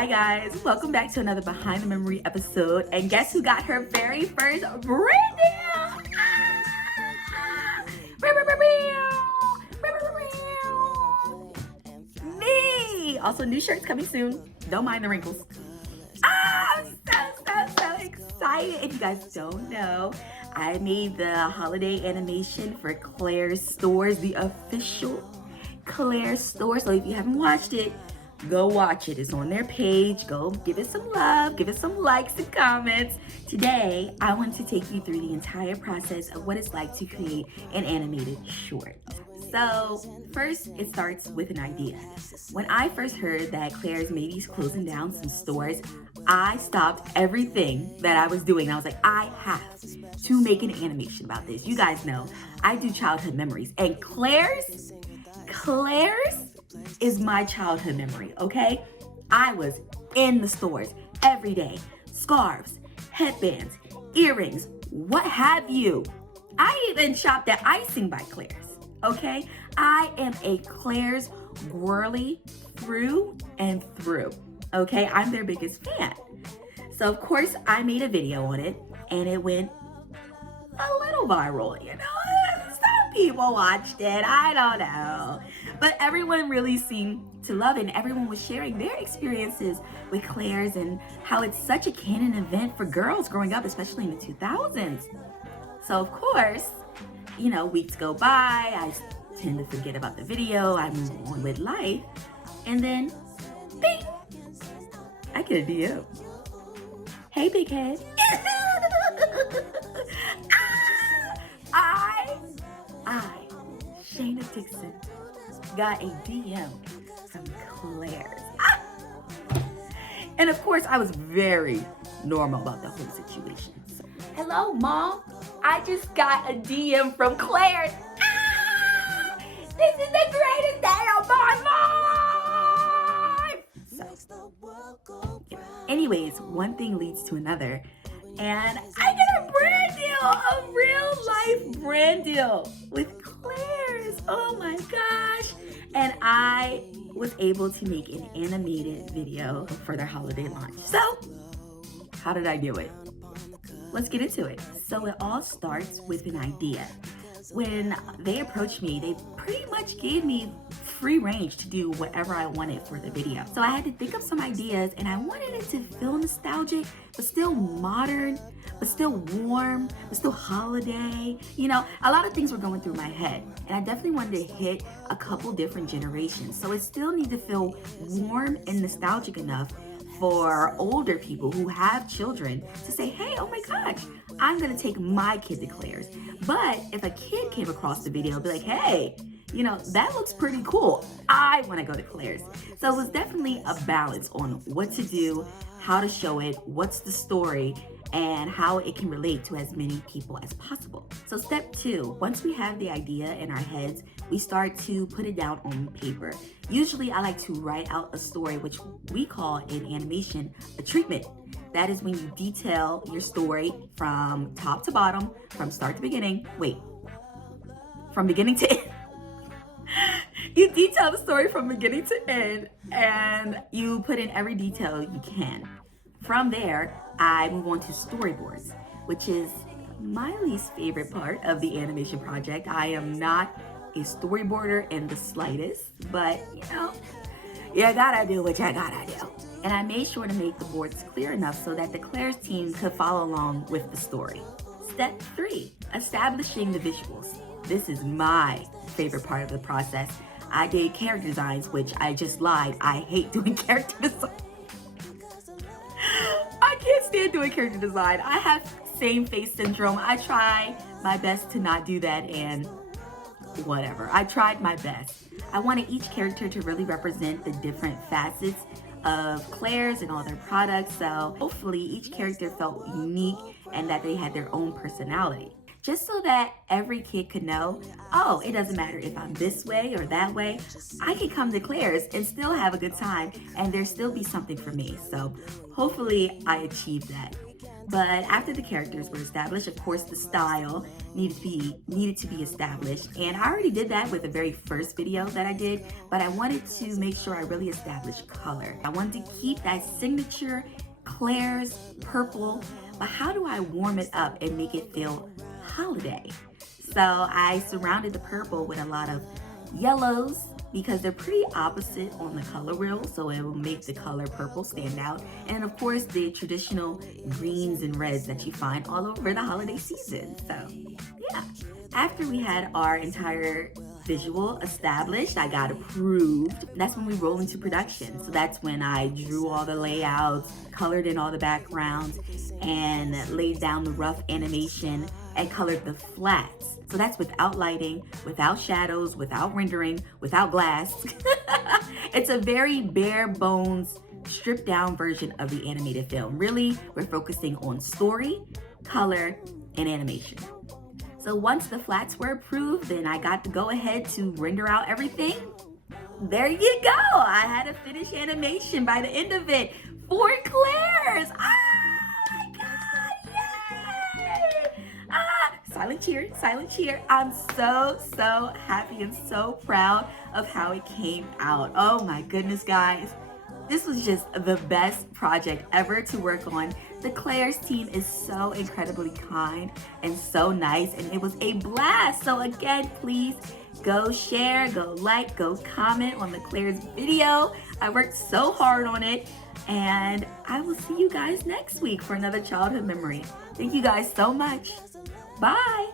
Hi guys, welcome back to another Behind the Memory episode. And guess who got her very first brand deal? Me! Also, new shirts coming soon. Don't mind the wrinkles. I'm so excited. If you guys don't know, I made the holiday animation for Claire's Stores, the official Claire's store. So if you haven't watched it, go watch it. It's on their page. Go give it some love, give it some likes and comments. Today, I want to take you through the entire process of what it's like to create an animated short. So first, it starts with an idea. When I first heard that Claire's maybe closing down some stores, I stopped everything that I was doing. I was like, I have to make an animation about this. You guys know, I do childhood memories, and Claire's is my childhood memory, okay? I was in the stores every day. Scarves, headbands, earrings, what have you. I even shopped at Icing by Claire's, okay? I am a Claire's girly through and through, okay? I'm their biggest fan. So of course I made a video on it and it went a little viral, you know? Some people watched it, I don't know. But everyone really seemed to love it, and everyone was sharing their experiences with Claire's and how it's such a canon event for girls growing up, especially in the 2000s. So of course, you know, weeks go by, I tend to forget about the video, I move on with life, and then, bing, I get a DM. Hey, big head. I, Shayna Dixon, got a DM from Claire's. And of course, I was very normal about the whole situation. So, hello, Mom. I just got a DM from Claire's. This is the greatest day of my life. So, anyways, one thing leads to another, and I get a brand deal, a real life brand deal with Claire's. Oh my gosh. And I was able to make an animated video for their holiday launch. So, how did I do it? Let's get into it. So it all starts with an idea. When they approached me, they pretty much gave me free range to do whatever I wanted for the video. So I had to think of some ideas, and I wanted it to feel nostalgic, but still modern, but still warm, but still holiday. You know, a lot of things were going through my head, and I definitely wanted to hit a couple different generations. So it still needed to feel warm and nostalgic enough for older people who have children to say, hey, oh my gosh, I'm gonna take my kid to Claire's. But if a kid came across the video, be like, hey, you know, that looks pretty cool. I wanna go to Claire's. So it was definitely a balance on what to do, how to show it, what's the story, and how it can relate to as many people as possible. So step 2, once we have the idea in our heads, we start to put it down on paper. Usually I like to write out a story, which we call in animation a treatment. That is when you detail your story from top to bottom, from start to beginning. Wait, from beginning to end. You detail the story from beginning to end, and you put in every detail you can. From there, I move on to storyboards, which is my least favorite part of the animation project. I am not a storyboarder in the slightest, but you know, you gotta do what you gotta do. And I made sure to make the boards clear enough so that the Claire's team could follow along with the story. Step 3, establishing the visuals. This is my favorite part of the process. I did character designs, which I just lied. I hate doing character design. I can't stand doing character design. I have same face syndrome. I try my best to not do that, and whatever. I tried my best. I wanted each character to really represent the different facets of Claire's and all their products, so hopefully each character felt unique and that they had their own personality. Just so that every kid could know, oh, it doesn't matter if I'm this way or that way, I can come to Claire's and still have a good time and there still be something for me. So hopefully I achieved that. But after the characters were established, of course, the style needed to be established. And I already did that with the very first video that I did, but I wanted to make sure I really established color. I wanted to keep that signature Claire's purple, but how do I warm it up and make it feel holiday? So I surrounded the purple with a lot of yellows, because they're pretty opposite on the color wheel, so it will make the color purple stand out. And of course, the traditional greens and reds that you find all over the holiday season. So yeah, after we had our entire visual established, I got approved. That's when we roll into production. So that's when I drew all the layouts, colored in all the backgrounds, and laid down the rough animation and colored the flats. So that's without lighting, without shadows, without rendering, without glass. It's a very bare bones, stripped down version of the animated film. Really, we're focusing on story, color, and animation. So once the flats were approved, then I got to go ahead to render out everything. There you go. I had a finished animation by the end of it for Claire's. My God, yay! Silent cheer, silent cheer. I'm so happy and so proud of how it came out. Oh my goodness, guys. This was just the best project ever to work on. The Claire's team is so incredibly kind and so nice, and it was a blast. So again, please go share, go like, go comment on the Claire's video. I worked so hard on it, and I will see you guys next week for another childhood memory. Thank you guys so much. Bye.